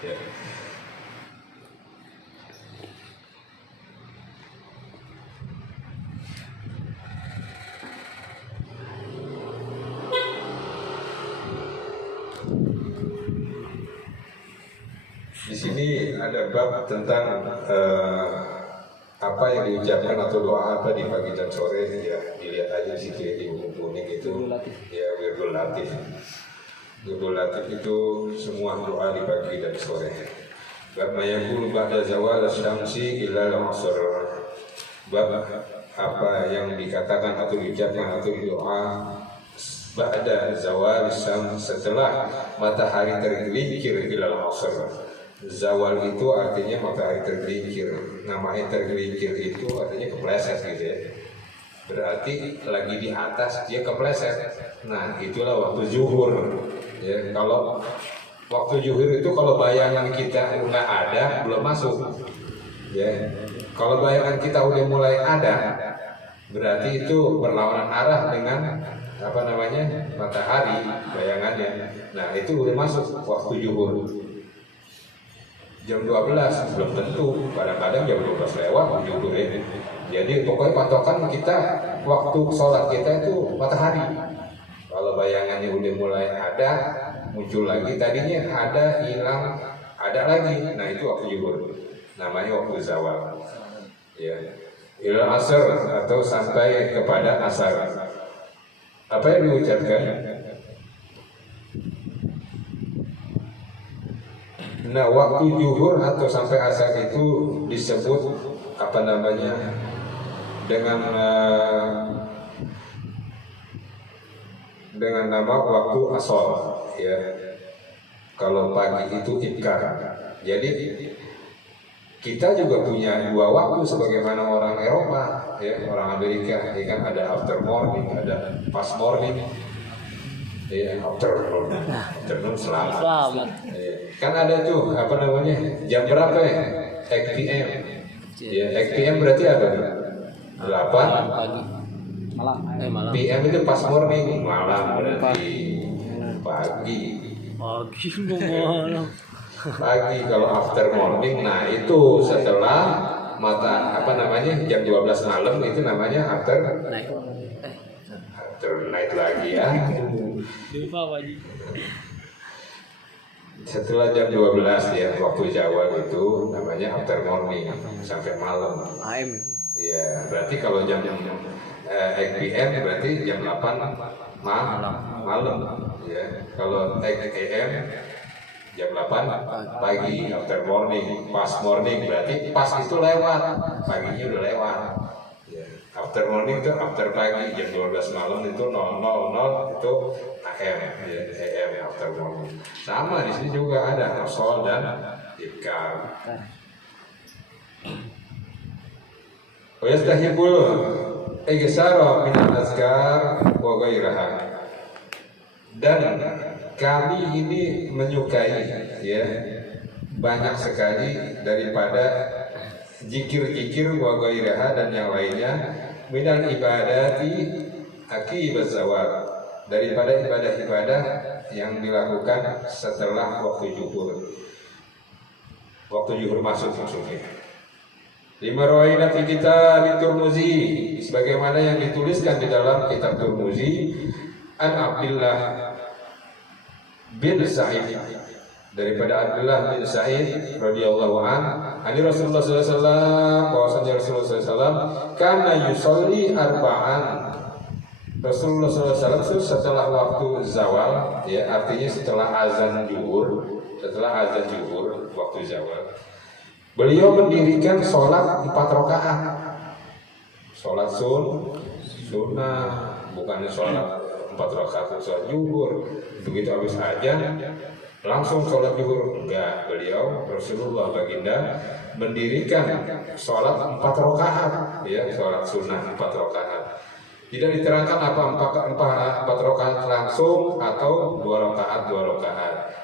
Ya. Di sini ada bab tentang apa yang diucapkan atau doa apa di pagi dan sore, ya dilihat aja di situ di buku kuning itu, ya wirdul latif. Wirdul latif itu semua doa di pagi dan sore. Bab mayaqulu ba'da zawal syamsi ila al-'asr. Bab apa yang dikatakan atau diucapkan atau doa ba'da zawal syams, setelah matahari tergelincir ila al-'asr. Zawal itu artinya matahari tergelincir. Namanya tergelincir itu artinya kepleset gitu ya. Berarti lagi di atas dia kepleset. Nah itulah waktu zuhur. Ya, kalau waktu zuhur itu kalau bayangan kita nggak ada belum masuk. Ya, kalau bayangan kita udah mulai ada, berarti itu berlawanan arah dengan apa namanya matahari bayangannya. Nah itu udah masuk waktu zuhur. Jam 12 belum tentu, kadang-kadang jam 12 lewat zuhur ya. Jadi pokoknya patokan kita waktu sholat kita itu matahari. Kalau bayangannya udah mulai ada, muncul lagi, tadinya ada, hilang, ada lagi. Nah itu waktu zuhur, namanya waktu zawal. Ya, ilal asar atau sampai kepada asar. Apa yang diucapkan? Nah, waktu zuhur atau sampai asar itu disebut apa namanya dengan nama waktu asar, ya. Kalau pagi itu ibkar. Jadi kita juga punya dua waktu sebagaimana orang Eropa, ya, orang Amerika. Ini kan ada after morning, ada past morning. Ya, afternoon selamat. Ya. Kan ada tuh apa namanya jam berapa ya? 8 PM. Ya, 8 PM berarti apa? 8 pagi. Malam. PM itu pas morning, malam berarti pagi. Malam. Pagi kalau after morning, nah itu setelah mata apa namanya jam 12 malam itu namanya after night lagi ya. Setelah jam 12 ya waktu Jawa itu namanya after morning sampai malam. AM. Ya, berarti kalau jam 8 PM berarti jam 8 malam. Ya, kalau 8 AM jam 8 pagi, after morning, past morning berarti pas itu lewat, paginya udah lewat. Ya, after morning itu after pagi, jam 12 malam itu 00:00 itu AM, ya, AM after morning. Sama di sini juga ada asal dan ibkar. Wayastahibul igsara min al-azkar wa ghairaha. Dan kami ini menyukai ya banyak sekali daripada zikir-zikir wa ghairaha dan yang lainnya minal ibadati akibat zawal, daripada ibadah-ibadah yang dilakukan setelah waktu zuhur. Waktu zuhur masuk maksudnya. Lima rawaina fi kitab Tirmizi, sebagaimana yang dituliskan di dalam kitab Tirmizi, an Abdullah bin Sa'id, daripada Abdullah bin Sa'id radhiyallahu an, ani Rasulullah sallallahu alaihi wasallam, bahwasanya Rasulullah sallallahu alaihi wasallam kana yusolli arba'an. Rasulullah sallallahu alaihi wasallam setelah waktu zawal, ya artinya setelah azan zuhur, waktu zawal, beliau mendirikan sholat 4 rakaat. Sholat sunnah, bukannya sholat 4 rakaat sholat zuhur. Begitu habis ajan langsung sholat zuhur. Enggak, beliau Rasulullah baginda mendirikan sholat 4 rakaat, ya, sholat sunnah 4 rakaat. Tidak diterangkan apa 4 rakaat langsung atau 2 rakaat.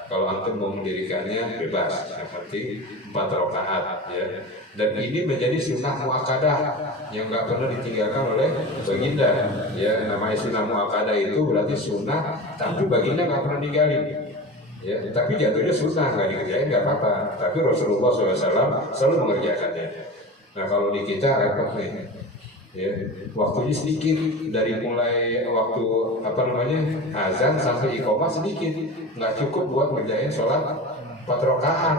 Kalau antum mau mendirikannya bebas, yang penting 4 rakaat, ya. Dan ini menjadi sunnah muakkadah yang nggak pernah ditinggalkan oleh baginda, ya. Namanya sunnah muakkadah itu berarti sunnah, tapi baginda nggak pernah ninggalin. Ya, tapi jatuhnya sunnah, nggak dikerjain nggak apa-apa. Tapi Rasulullah SAW selalu mengerjakannya. Nah kalau di kita repot nih, ya, waktunya sedikit dari mulai waktu azan sampai iqamah sedikit, nggak cukup buat ngerjain sholat 4 rakaat,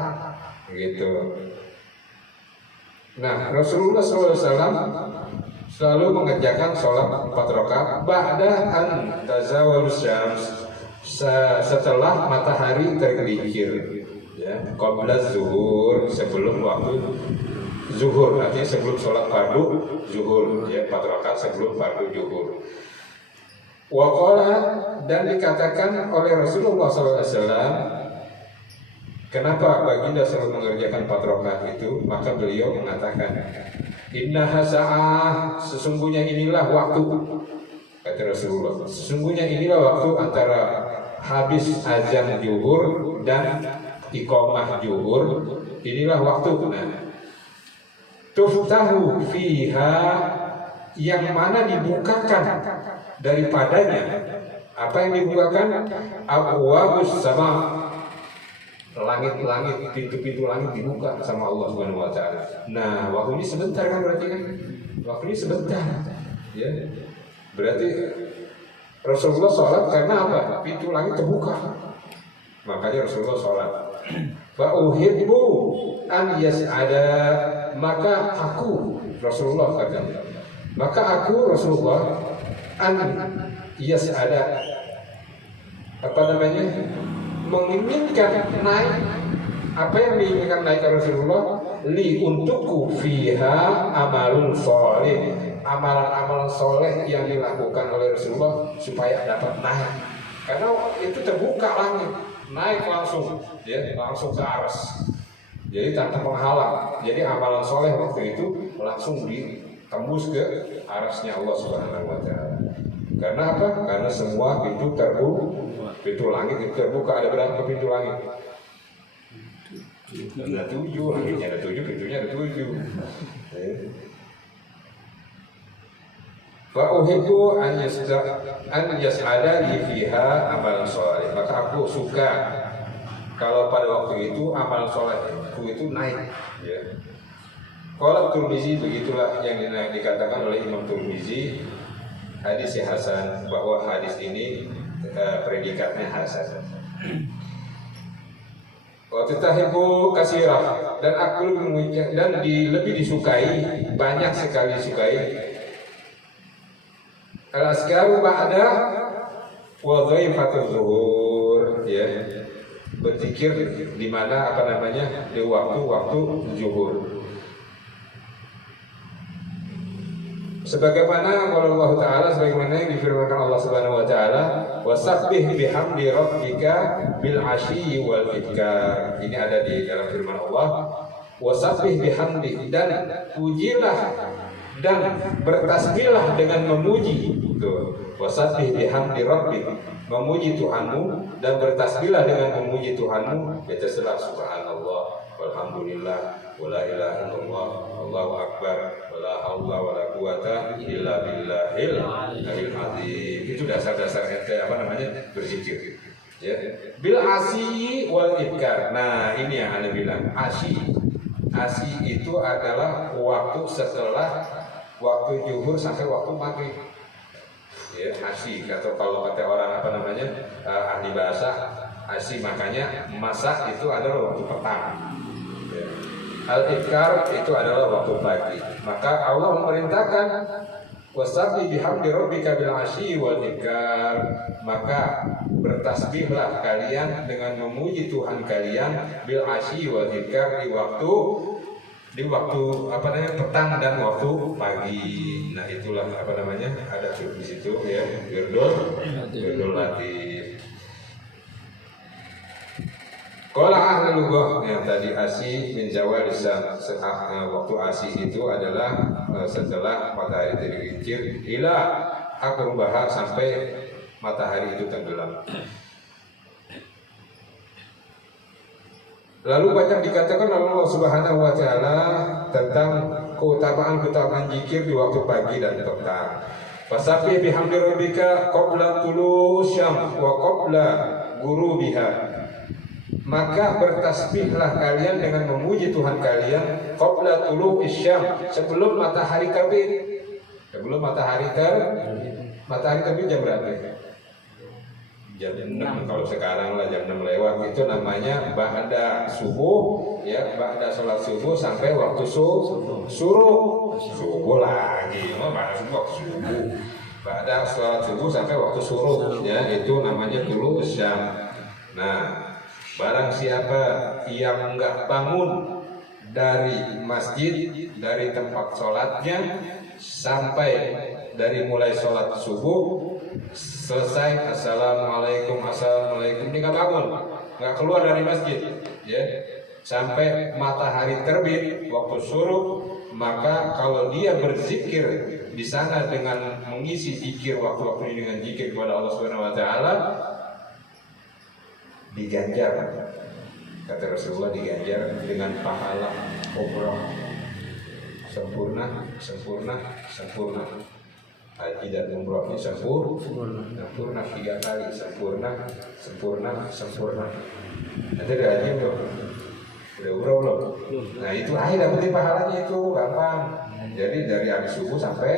gitu. Nah Rasulullah SAW selalu mengerjakan sholat 4 rakaat ba'da an tazawalus syams, setelah matahari tergelincir, ya, qabla zuhur, sebelum waktu zuhur, artinya sebelum sholat fardu zuhur, ya, 4 rakaat sebelum fardu zuhur. Waqala, dan dikatakan oleh Rasulullah SAW, kenapa baginda selalu mengerjakan 4 rakaat itu? Maka beliau mengatakan, innaha sa'ah, sesungguhnya inilah waktu, kata Rasulullah, sesungguhnya inilah waktu antara habis azan zuhur dan iqamah zuhur, inilah waktu. Nah, tuftahu fiha, yang mana dibukakan daripadanya, apa yang dibukakan? Abwabus sama, langit-langit, pintu-pintu langit dibuka sama Allah Subhanahu wa taala. Nah, waktunya sebentar kan, berarti kan waktunya sebentar, ya. Berarti Rasulullah sholat karena apa? Pintu langit terbuka, makanya Rasulullah sholat. Fa uhibbu an yas'ada, maka aku Rasulullah katanya, maka aku Rasulullah an yas'ada, menginginkan naik. Apa yang diinginkan naik Rasulullah? Li, untukku, fiha amalun soleh, amalan-amalan soleh yang dilakukan oleh Rasulullah supaya dapat naik. Karena itu terbuka langit, naik langsung, ya, langsung ke aras. Jadi tanpa penghalang. Jadi amalan soleh waktu itu langsung ditembus ke arasnya Allah Subhanahu wa taala. Karena apa? Karena semua pintu terbuka, pintu langit itu terbuka. Ada berapa pintu langit? Ada 7, langitnya ada 7, pintunya ada 7. Fa uhibbu an yas'ada li fiha amal sholih, maka aku suka kalau pada waktu itu amal solehku itu naik, ya. Kalau Tirmizi, begitulah yang dikatakan oleh Imam Tirmizi, hadis hasan, bahwa hadis ini predikatnya hasan. Waktu tahibu kasirah, dan aku lebih disukai, banyak sekali disukai. Al-azkaru ba'da wa dhaifatul zuhur, ya, berzikir di mana di waktu-waktu zuhur. Sebagaimana Allah Ta'ala, sebagaimana yang difirmankan Allah Subhanahu wa taala, wasabbih bihamdi rabbika bil asyi wal ibkar. Ini ada di dalam firman Allah, wasabbih bihamdi, dan pujilah dan bertasbihlah dengan memuji. Wasabbih bihamdi rabbik, memuji Tuhanmu dan bertasbihlah dengan memuji Tuhanmu. Terserah subhanallah walhamdulillah wala ilaha illallah wallahu akbar wala haula wala quwata illa billahil aliyil azim. Itu dasar-dasar ente berzikir, ya. Bil asyi wal ibkar. Nah, ini yang Anda bilang asyi. Asyi itu adalah waktu setelah waktu zuhur sampai waktu maghrib, ya, asyi. Atau kalau kata orang ahli bahasa, asyi, makanya masak itu adalah waktu petang, ya. Al-ibkar itu adalah waktu pagi. Maka Allah memerintahkan wasabbih bihamdi rabbika bil asyi wal ibkar, maka bertasbihlah kalian dengan memuji Tuhan kalian bil asyi wal ibkar, di waktu petang dan waktu pagi. Nah, itulah ada di situ, ya, wirdul latif. Qala ahli lughah, yang tadi asyi min zawal syams, waktu asyi itu adalah setelah matahari tergelincir ila aqrubah, sampai matahari itu tenggelam. Lalu banyak dikatakan oleh Allah Subhanahu wa taala tentang keutamaan zikir di waktu pagi dan petang. Fasabbih bihamdi rabbika qabla tulu'usyams wa qabla ghurubiha. maka bertasbihlah kalian dengan memuji Tuhan kalian qabla tulu'i syam, sebelum matahari terbit. Sebelum matahari terbit jam berapa? Jam 6 kalau sekarang lah jam 6 lewat, itu namanya ba'da subuh ya, ba'da sholat subuh sampai waktu subuh lagi, ba'da sholat subuh sampai waktu suruh ya, itu namanya dulu syam. Nah, barang siapa yang enggak bangun dari masjid, dari tempat sholatnya sampai dari mulai sholat subuh selesai assalamualaikum dia nggak bangun, nggak keluar dari masjid ya, sampai matahari terbit waktu suruh, maka kalau dia berzikir di sana dengan mengisi zikir waktu-waktu ini dengan zikir kepada Allah Subhanahu Wa Taala, diganjar, kata Rasulullah, diganjar dengan pahala umrah sempurna. Haji dan umrohnya sempurna 3 kali, sempurna. Nanti udah haji belum? Udah umroh belum? Nah itu aja dapetin pahalanya, itu gampang. Jadi dari habis subuh sampai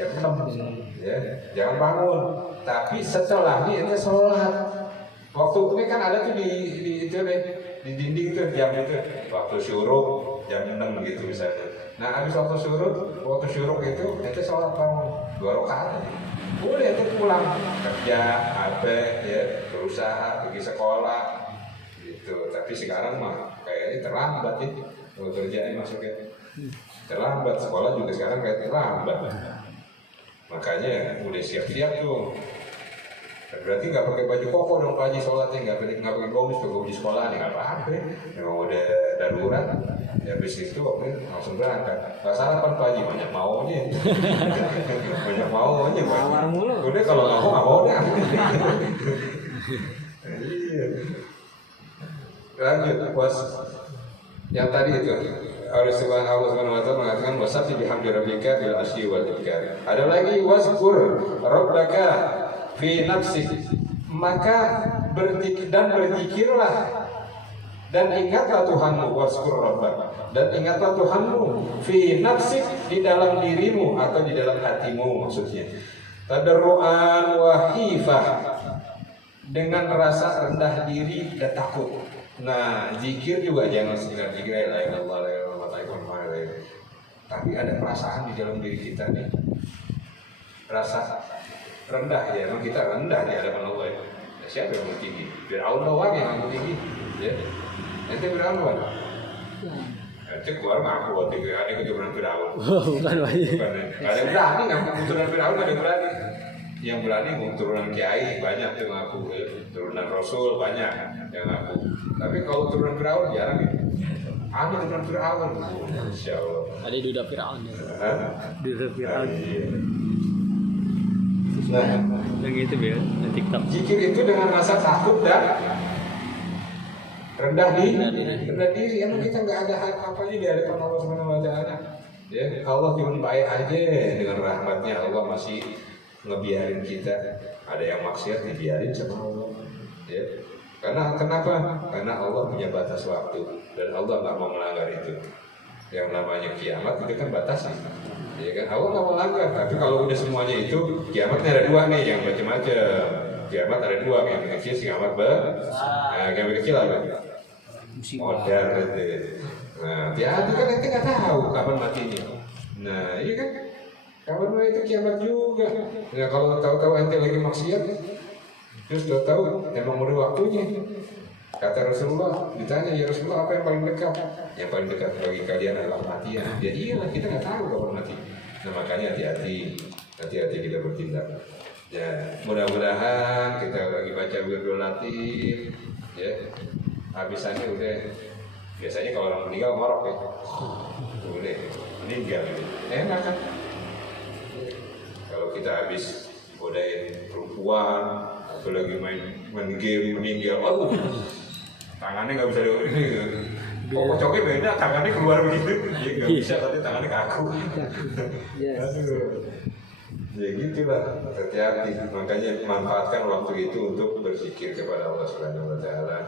jam 6 ya, jangan bangun. Tapi setelahnya itu sholat. Waktu ini kan ada tuh di itu deh, di dinding itu jam itu, waktu syuruk jam 6 gitu misalnya. Nah habis waktu syuruk itu sholat bangun 2 rakaat. Boleh itu pulang kerja, ya, berusaha pergi sekolah gitu. Tapi sekarang mah kayaknya terlambat ya, kalau kerjaan masuknya terlambat, sekolah juga sekarang kayak terlambat. Makanya udah siap-siap tuh. Berarti nggak pakai baju koko dong Pak Haji sholatnya, nggak pakai gamis, pakai baju sekolah nih nggak apa-apa. Memang udah darurat. Ya habis itu waktu langsung berangkat. Nggak sarapan Pak Haji, banyak maunya. Banyak maunya Pak Haji. Udah kalau nggak mau deh. Iya. Lanjut puas. Yang tadi itu Allah Subhanahu wa taala mengatakan wasabbih bihamdi rabbika bil asyi wal ibkar. Ada lagi waskur rabbaka fi nafsik, maka berzikirlah dan ingatlah Tuhanmu, waskur rabbak, dan ingatlah Tuhanmu fi nafsik, di dalam dirimu atau di dalam hatimu maksudnya, tadarruan wa khifah, dengan rasa rendah diri dan takut. Nah zikir juga jangan sekedar zikir la ilaha illallah tapi ada perasaan di dalam diri kita nih, rasa rendah ya, memang kita rendah di hadapan Allah ya. Siapa yang mau tinggi? Fir'aun doang yang mau tinggi ya. Nanti Fir'aun doang. Nanti keluar ngaku waktu itu ada keturunan Fir'aun. Bukan ada yang berani ngaku keturunan Fir'aun, ada yang berani. Yang berani keturunan kiai banyak yang ngaku, turunan Rasul banyak yang ngaku. Tapi kalau turunan Fir'aun jarang ya. Ada turunan Fir'aun. Insya Allah. Ada duda Fir'aun ya. Duda Fir'aun. Nah, yang itu biar di TikTok. Zikir itu dengan rasa takut dan rendah diri. Emang kita nggak ada apa-apanya di hadapan Allah Subhanahu Wa Taala. Ya, Allah cuma baik aja, dengan rahmatnya Allah masih ngebiarin kita. Ada yang maksiat dibiarin sama Allah. Ya, karena kenapa? Karena Allah punya batas waktu dan Allah nggak mau melanggar itu. Yang namanya kiamat itu kan batasnya. Ya kan, Allah nggak mau langgar, tapi kalau udah semuanya itu, kiamatnya ada 2 nih, yang macam-macam. Kiamat ada 2, yang kecil, kiamat yang kecil apa? Modern itu. Nah, hati-hati kan nanti nggak tahu kapan matinya. Nah, iya kan, kapan mau itu kiamat juga. Nah, kalau tahu-tahu ente lagi maksiat, terus udah tahu, memang udah waktunya. Kata Rasulullah, ditanya, ya Rasulullah apa yang paling dekat? Yang paling dekat bagi kalian adalah kematian. Ya iyalah, kita nggak tahu kapan mati. Nah makanya hati-hati kita bertindak. Ya mudah-mudahan kita lagi baca Wirdul Latif, ya habisannya udah. Biasanya kalau orang meninggal ngorok ya, udah meninggal, enak kan? Kalau kita habis godain perempuan atau lagi main game meninggal, tangannya nggak bisa ini. Pokoknya beda, tangannya keluar begitu. Ya nggak bisa, tapi tangannya kaku. Aduh. Ya gitulah, hati-hati. Makanya manfaatkan waktu itu untuk berzikir kepada Allah Subhanahu Wa Taala.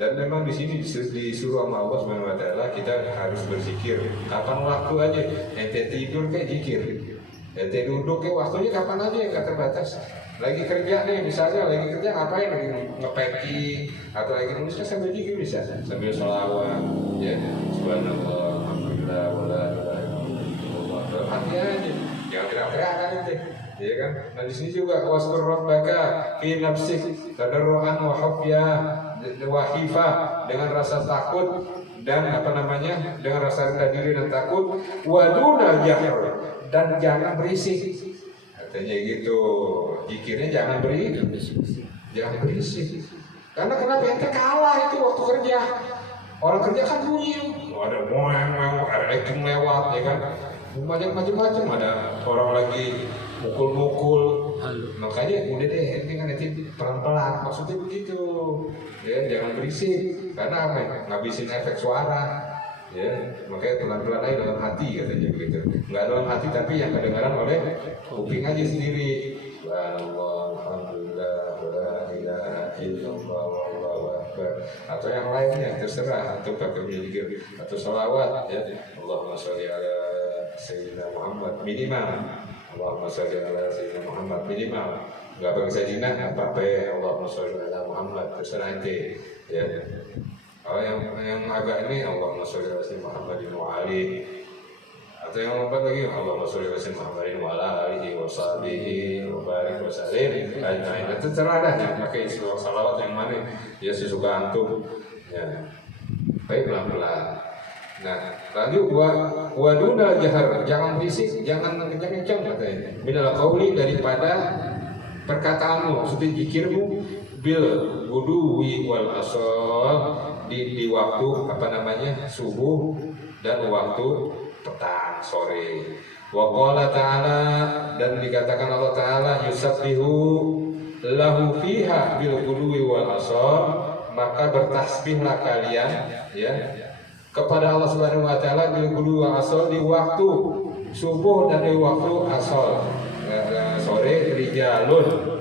Dan memang di sini disuruh sama Allah Subhanahu wa taala kita harus berzikir. Kapan waktu aja, ente tidur kayak zikir. Ente duduk kayak waktunya kapan aja, enggak terbatas. Lagi kerja nih, misalnya lagi kerja ngapain, lagi nge-packing atau lagi nulisnya sambil zikir bisa, sambil sholawat, ya. Subhanallah, alhamdulillah, wala ilaha illallah. Dalam hati aja, jangan teriak-teriak kan ente. Ya kan? Nah di sini juga waskur rabbaka fi nafsik tadarruan wa khafya wa khifah, dengan rasa takut dan dengan rasa rendah diri dan takut, wa dunal jahr, dan jangan berisik. Katanya gitu, zikirnya jangan berisik. Karena kenapa ente kalah itu waktu kerja. Orang kerja kan bunyi, ada moeng, ada acting lewat, ya kan? Macam-macam, ada orang lagi mukul-mukul. Makanya udah deh, ini kan nanti pelan-pelan, maksudnya begitu. Ya, jangan berisik, karena apa? Ngabisin efek suara. Ya, makanya pelan-pelan aja dalam hati katanya begitu. Nggak dalam hati tapi yang kedengaran oleh kuping aja sendiri. Alhamdulillah, la ilaha illallah, wallahu akbar. Atau yang lainnya terserah, atau pakai zikir atau sholawat ya. Allahumma sholli ala sayyidina Muhammad minimal. Allahumma sholli ala sayyidina Muhammad minimal. Enggak pakai sayyidina apa-apa, Allahumma sholli ala Muhammad terserah ente ya. Kalau yang agak ini Allahumma sholli ala sayyidina Muhammadin wa alihi, atau yang lompat lagi Allahumma sholli ala sayyidina Muhammadin wa alihi wa sahbihi wa barik wa sallim ajmain. Itu terserah dah yang pakai salawat yang mana ya sesuka antum ya. Baik pelan-pelan. Nah, lanjut wa dunal jahar, jangan bisik, jangan kencang-kencang katanya. Minal qauli, daripada perkataanmu, maksudnya zikirmu, bil guduwi wal asal, di waktu subuh dan waktu petang sore. Wa qala ta'ala, dan dikatakan Allah Ta'ala, yusabbihu lahu fiha bil guduwi wal asal, maka bertasbihlah kalian ya kepada Allah Subhanahu wa taala bil guduwi wal asal, di waktu subuh dan di waktu asal sore. Rijalun,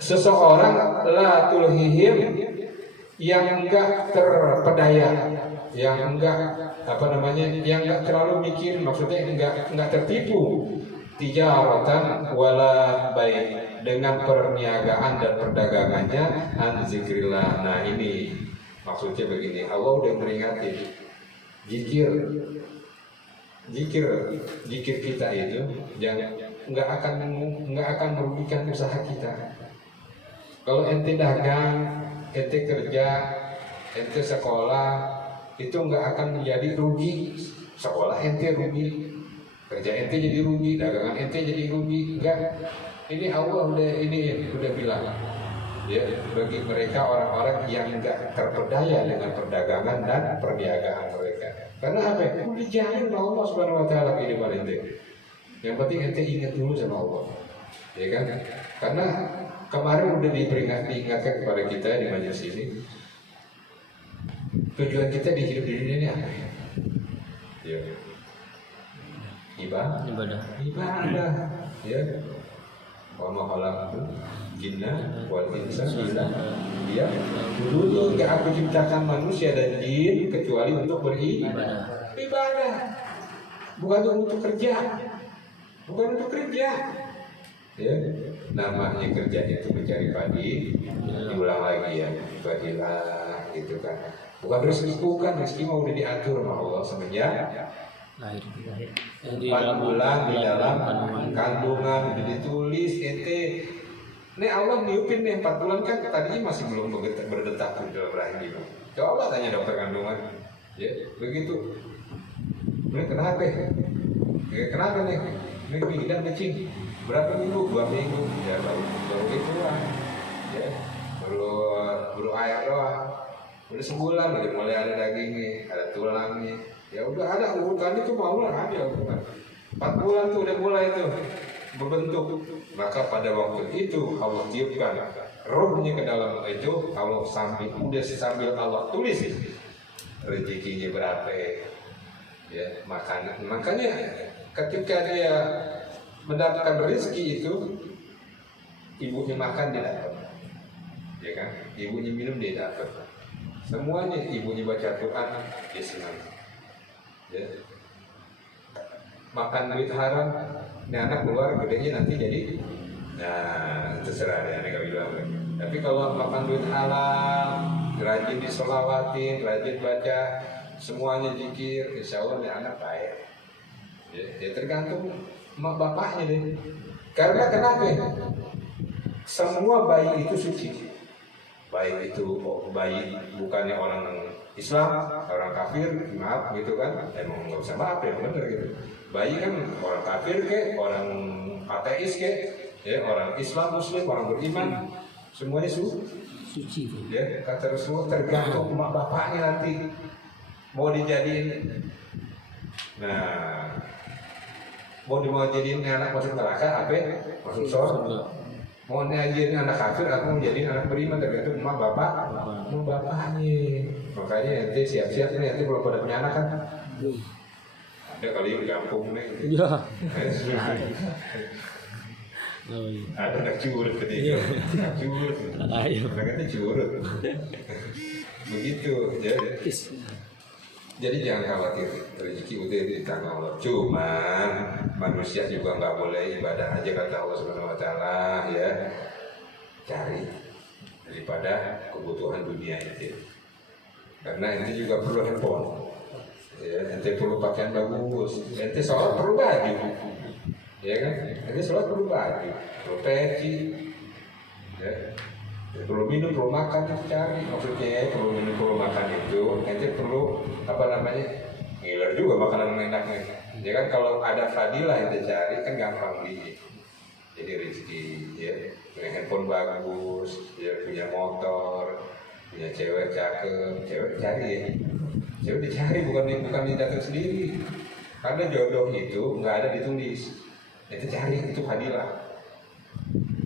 seseorang la tulhihim, yang enggak terpedaya, yang enggak yang enggak terlalu mikir, maksudnya enggak tertipu, tijaratan wala baik, dengan perniagaan dan perdagangannya, an zikrillah. Nah ini maksudnya begini, Allah udah meringatin zikir kita itu jangan enggak akan merugikan usaha kita. Kalau ente dagang, ente kerja, ente sekolah, itu nggak akan menjadi rugi. Sekolah ente rugi, kerja ente jadi rugi, dagangan ente jadi rugi. Enggak. Ini Allah udah bilang ya, bagi mereka orang-orang yang nggak terpedaya dengan perdagangan dan perniagaan mereka. Karena apa? Itu dijamin oleh Allah Subhanahu wa taala kehidupan ente. Yang penting ente ingat dulu sama Allah. Ya kan? Karena kemarin udah diingatkan kepada kita di majelis ini, tujuan kita di hidup di dunia ini apa ya? Ya. Ibadah. Ya. Wa ma khalaqtu jinna wal insa illa dia. Dulu enggak aku ciptakan manusia dan jin kecuali untuk beribadah. Bukan untuk kerja. Ya, namanya kerja itu mencari padi, diulang lagi ya, badilah gitu kan. Bukan rezeki mau udah diatur sama Allah semenjak 4 bulan di dalam kandungan udah ditulis ente. Nih Allah niupin nih 4 bulan kan tadinya masih belum berdetak di dalam rahim ibu. Coba tanya dokter kandungan, ya begitu. Ini kenapa? Kenapa nih? Ini bidan kecil. Berapa minggu? 2 minggu. Ya baru itulah. Ya baru air doang. Udah sebulan udah mulai ada dagingnya, ada tulangnya. Ya udah ada urutan itu mau lah ada urutan. 4 bulan tuh udah mulai tuh berbentuk. Maka pada waktu itu Allah tiupkan rohnya ke dalam itu. Allah sambil Allah tulis rezekinya berapa. Ya makanya ketika dia mendapatkan rezeki itu, ibunya makan dia dapat, ya kan? ibunya minum dia dapat. Semuanya ibunya baca Quran dia senang. Ya. Makan duit haram, ini anak keluar gedenya nanti jadi, nah terserah dia anak bilang. Tapi kalau makan duit halal, rajin disolawatin, rajin baca, semuanya zikir, insya Allah nih anak baik. Ya tergantung mak bapaknya deh. Karena kenapa? Semua bayi itu suci. Baik itu bayi bukannya orang Islam, orang kafir, maaf gitu kan, emang nggak usah maaf ya bener gitu. Bayi kan orang kafir ke, orang ateis ke, ya orang Islam, Muslim, orang beriman, semuanya suci. Ya kata Rasulullah tergantung mak bapaknya nanti mau dijadiin, nah mau dijadiin anak masuk neraka, apa? Masuk surga. Mau ngajarin anak kafir atau mau jadi anak beriman tergantung emak bapaknya. Makanya nanti siap-siap nih, nanti kalau pada punya anak kan ada kali di kampung nih. Iya. Ada anak curut ketika curut. Anaknya curut. Begitu jadi jangan khawatir, rezeki udah di tangan Allah. Cuman manusia juga nggak boleh ibadah aja kata Allah Subhanahu Wa Taala ya. Cari daripada kebutuhan dunia itu. Karena ente juga perlu handphone, ya, ente perlu pakaian bagus, ente sholat perlu baju, ya kan? Ente sholat perlu baju, perlu peci, ya. Perlu minum, perlu makan itu cari, maksudnya perlu minum, perlu makan itu, ente perlu apa namanya ngiler juga makanan enaknya. Ya kan kalau ada fadilah ente cari kan gampang beli. Jadi rezeki, ya punya handphone bagus, ya punya motor, punya cewek cakep, cewek cari ya, cewek dicari bukan didapat sendiri. Karena jodoh itu nggak ada ditulis, ente cari itu fadilah.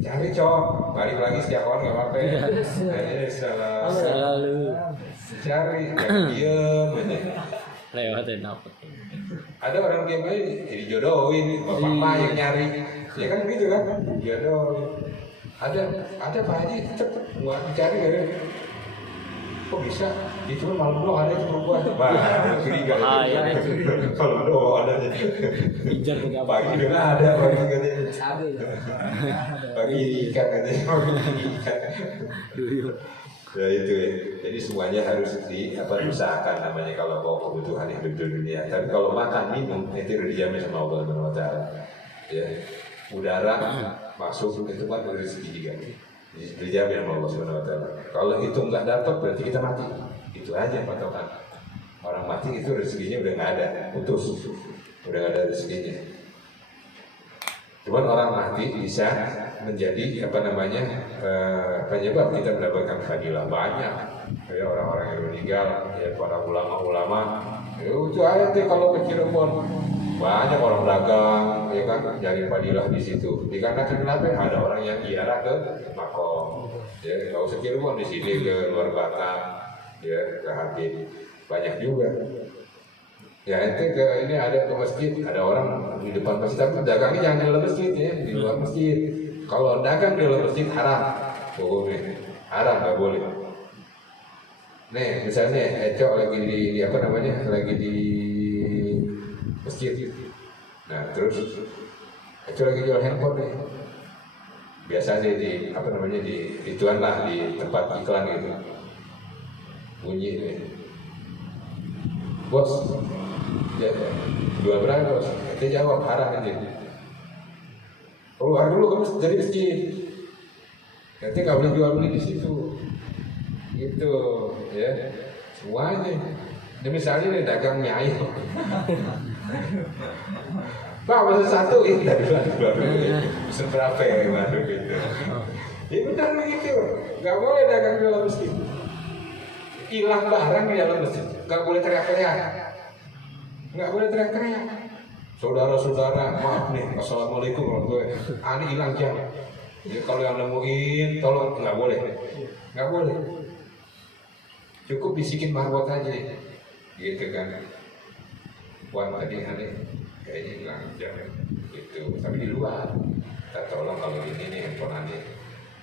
Cari cowok, balik lagi setiap orang nggak apa-apa ya. Selalu Cari, jangan diem aja. lewatin apa? Ada orang diem aja, jadi jodohin, bapak yang nyari. Ya kan begitu kan, jodohin. Ada Pak Haji, cepet buat dicari ya. Kok bisa? Itu malam doang ada itu perempuan. Bah, curiga. Kalau doang ada. Pijar ke apa? Pagi udah ada, pagi katanya. Pagi ikan katanya. Ya itu ya. Jadi semuanya harus diusahakan namanya kalau bawa kebutuhan hidup di dunia. Tapi kalau makan minum itu udah dijamin sama Allah Subhanahu Wa Taala. Ya, udara masuk itu kan rezeki juga. Dijamin sama Allah Subhanahu Wa Taala. Kalau itu nggak dapat berarti kita mati. Itu aja patokan. Orang mati itu rezekinya udah nggak ada, putus, udah nggak ada rezekinya. Cuman orang mati bisa menjadi apa namanya penyebab kita mendapatkan fadilah banyak. Ya orang-orang yang meninggal, ya para ulama-ulama. Itu aja deh kalau ke Cirebon banyak orang dagang, ya kan cari fadilah di situ. Dikarenakan kenapa? Ada orang yang ziarah ke makom. Ya nggak usah Cirebon, di sini ke luar Batam, ya ke Habib banyak juga. Ya ente ke ini ada ke masjid, ada orang di depan masjid, tapi dagangnya jangan di dalam masjid ya, di luar masjid. Kalau dagang di dalam masjid haram, hukumnya haram nggak boleh. Nih misalnya Eco lagi di apa namanya, lagi di masjid. Nah terus Eco lagi jual handphone nih. Biasanya di apa namanya di ituan lah di tempat iklan gitu. Bunyi nih. Bos, jual berapa bos? Dia jawab haram aja. Keluar dulu kamu dari masjid. Nanti nggak boleh jual beli di situ. Gitu, ya. Semuanya. Ini misalnya nih dagang mie ayam. Pak, pesan satu ini dari luar. Pesan berapa ya baru gitu. Ya benar begitu. Nggak boleh dagang di dalam masjid. Hilang barang di dalam masjid. Nggak boleh teriak-teriak. Nggak boleh teriak-teriak. Saudara-saudara, maaf nih, assalamualaikum warahmatullahi wabarakatuh. Ani hilang jam. Jadi kalau yang nemuin, tolong nggak boleh, nggak boleh. Cukup bisikin marbot aja, gitu kan. Wan tadi aneh, kayaknya hilang jam, gitu. Tapi di luar, kita tolong kalau ini nih handphone aneh,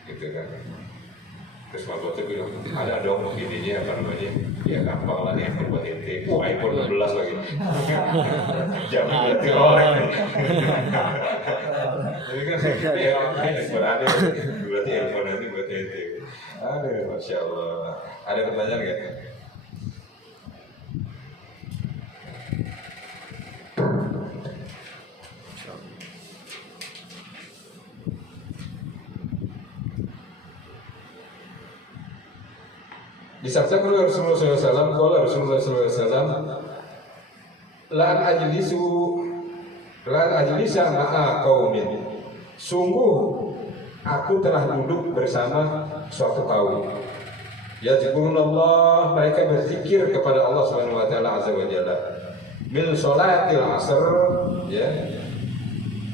gitu kan. Terus Pak Boto bilang, ada dong ininya apa namanya, ya gampang lah nih handphone buat ente. iPhone 16 lagi. Jangan berarti orang. Jadi kan ya berada berarti handphone nanti buat ente. Aduh, Masya Allah. Ada pertanyaan nggak? Disabdakan oleh Rasulullah SAW, qala Rasulullah SAW, la ajlisa ma'a qaumin. Sungguh aku telah duduk bersama suatu kaum. Yazkurunallah, mereka berzikir kepada Allah Subhanahu wa taala azza wa jalla. Min sholatil asr, ya.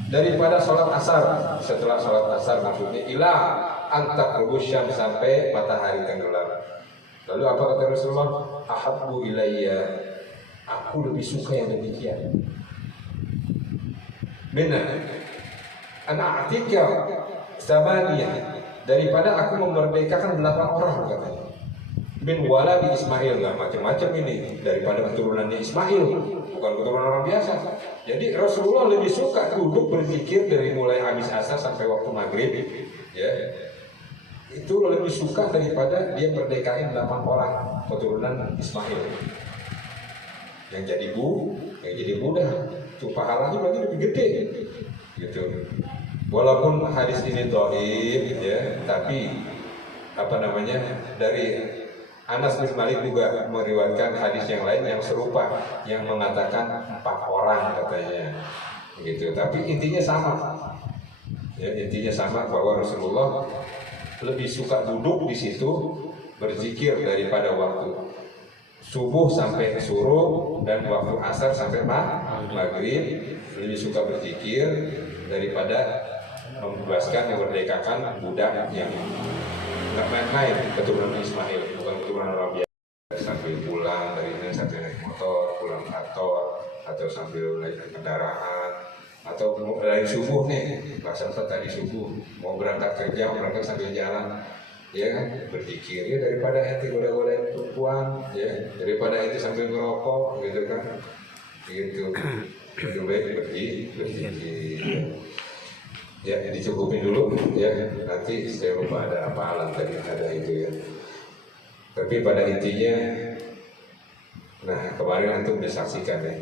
Daripada sholat asar, setelah sholat asar maksudnya ila antak rubusyam sampai matahari tenggelam. Lalu apa kata Rasulullah? Ahabbu ilayya, aku lebih suka yang demikian. Benar. An'atika samaniyah, daripada aku memerdekakan 8 orang katanya. Min waladi Ismail, nggak macam-macam ini, daripada keturunannya Ismail, bukan keturunan orang biasa. Jadi Rasulullah lebih suka duduk berzikir dari mulai habis asar sampai waktu maghrib, ya. Itu lebih suka daripada dia merdekain 8 orang keturunan Ismail. Yang jadi budak, itu pahalanya berarti lebih gede, gitu. Walaupun hadis ini dhaif, ya, tapi apa namanya, dari Anas bin Malik juga meriwayatkan hadis yang lain yang serupa, yang mengatakan 4 orang katanya, gitu. Tapi intinya sama, ya, intinya sama bahwa Rasulullah lebih suka duduk di situ berzikir daripada waktu subuh sampai suruh dan waktu asar sampai maghrib. Lebih suka berzikir daripada membebaskan, memerdekakan budak yang nggak main-main, keturunan Ismail, bukan keturunan orang biasa. Sambil pulang dari ini, sambil naik motor, pulang kantor, atau sambil naik kendaraan, atau dari subuh nih, bahasa tadi subuh mau berangkat kerja, mau berangkat sambil jalan, ya kan, berzikir ya, daripada ente goda-godain perempuan, ya, daripada ente sambil ngerokok, gitu kan, gitu. Lebih baik berzikir. Ya, dicukupin dulu, ya, nanti saya lupa ada apalan tadi, ada itu ya. Tapi pada intinya, nah kemarin antum disaksikan ya.